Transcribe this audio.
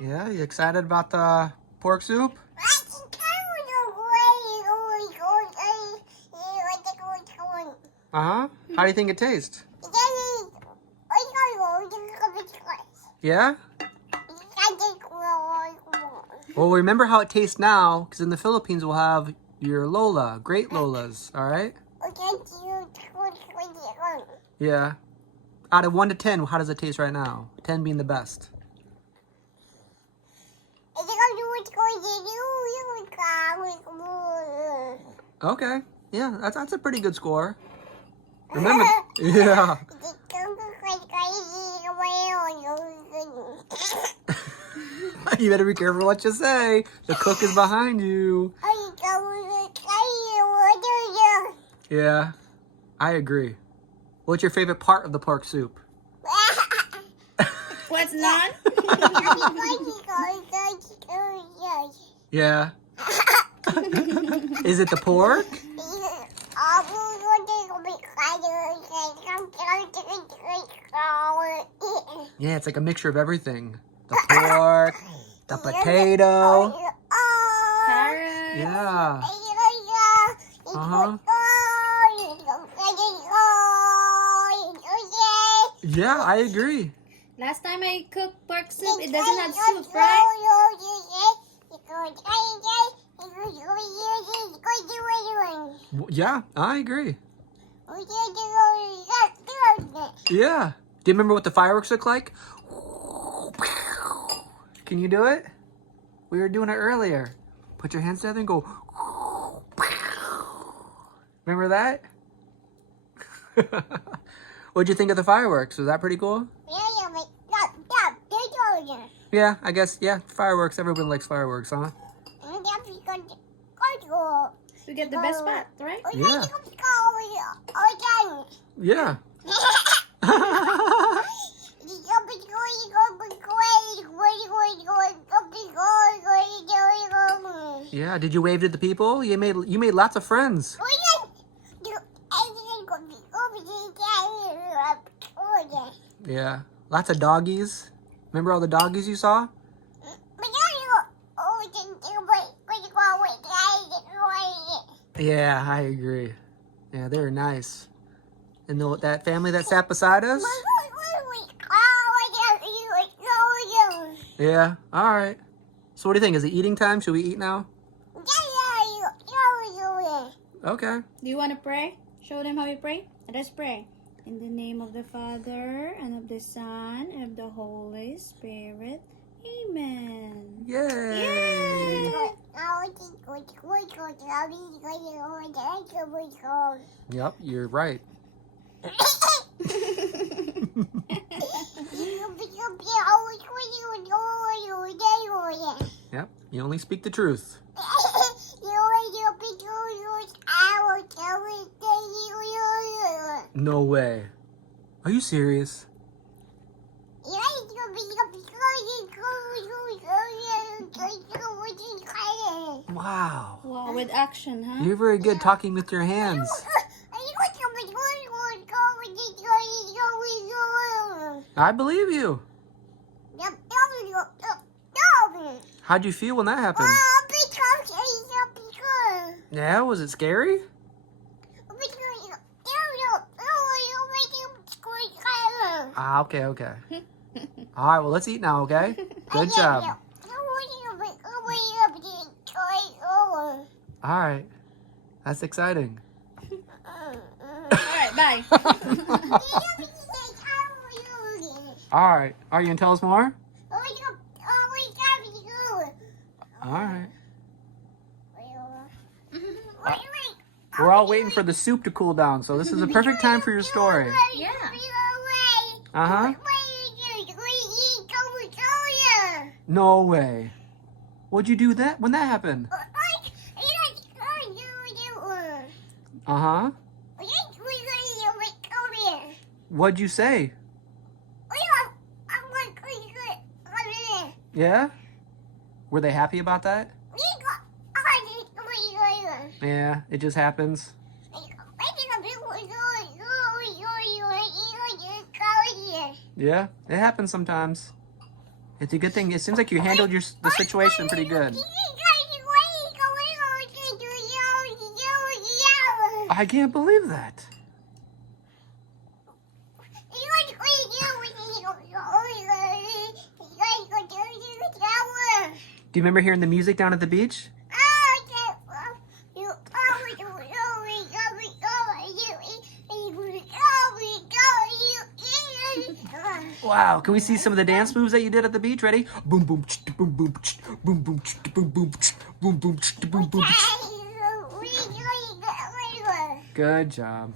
Yeah, you excited about the pork soup? Uh-huh. How do you think it tastes? Yeah? Well, remember how it tastes now, because in the Philippines we'll have your Lola, great Lolas, all right? Yeah. Out of 1 to 10, how does it taste right now? 10 being the best. Okay. Yeah, that's a pretty good score. Remember, yeah. You better be careful what you say. The cook is behind you. Yeah, I agree. What's your favorite part of the pork soup? What's not? Yeah. Is it the pork? Yeah, it's like a mixture of everything. The pork, the potato. Carrots. Yeah. Uh-huh. Yeah, I agree. Last time I cooked pork soup, it doesn't have soup, right? Yeah, I agree. Yeah. Do you remember what the fireworks look like? Can you do it? We were doing it earlier. Put your hands together and go. Remember that? What'd you think of the fireworks? Was that pretty cool? Yeah, I guess, yeah, fireworks. Everyone likes fireworks, huh? We get the best spot, right? Yeah. Yeah. Yeah, did you wave to the people? You made lots of friends. Yeah. Lots of doggies. Remember all the doggies you saw? Yeah, I agree. Yeah, they were nice. And that family that sat beside us? Yeah, all right. So what do you think? Is it eating time? Should we eat now? Okay. Do you want to pray? Show them how you pray? Let us pray. In the name of the Father, and of the Son, and of the Holy Spirit. Amen. Yay! Yep, you're right. Yep, you only speak the truth. No way. Are you serious? Wow. Wow, with action, huh? You're very good talking with your hands. I believe you. How'd you feel when that happened? Yeah, was it scary? Ah, okay. All right, well, let's eat now, okay? Good job. All right. That's exciting. All right, bye. All right. Are you going to tell us more? All right. We're all waiting for the soup to cool down, so this is the perfect time for your story. Yeah. Uh-huh. No way. What'd you do when that happened? Uh-huh. What'd you say? Yeah? Were they happy about that? Yeah, it just happens. Yeah, it happens sometimes. It's a good thing. It seems like you handled the situation pretty good. I can't believe that. Do you remember hearing the music down at the beach? Wow, can we see some of the dance moves that you did at the beach? Ready? Boom, boom, boom, boom, boom, boom, boom, boom, boom, boom, boom, boom. Good job.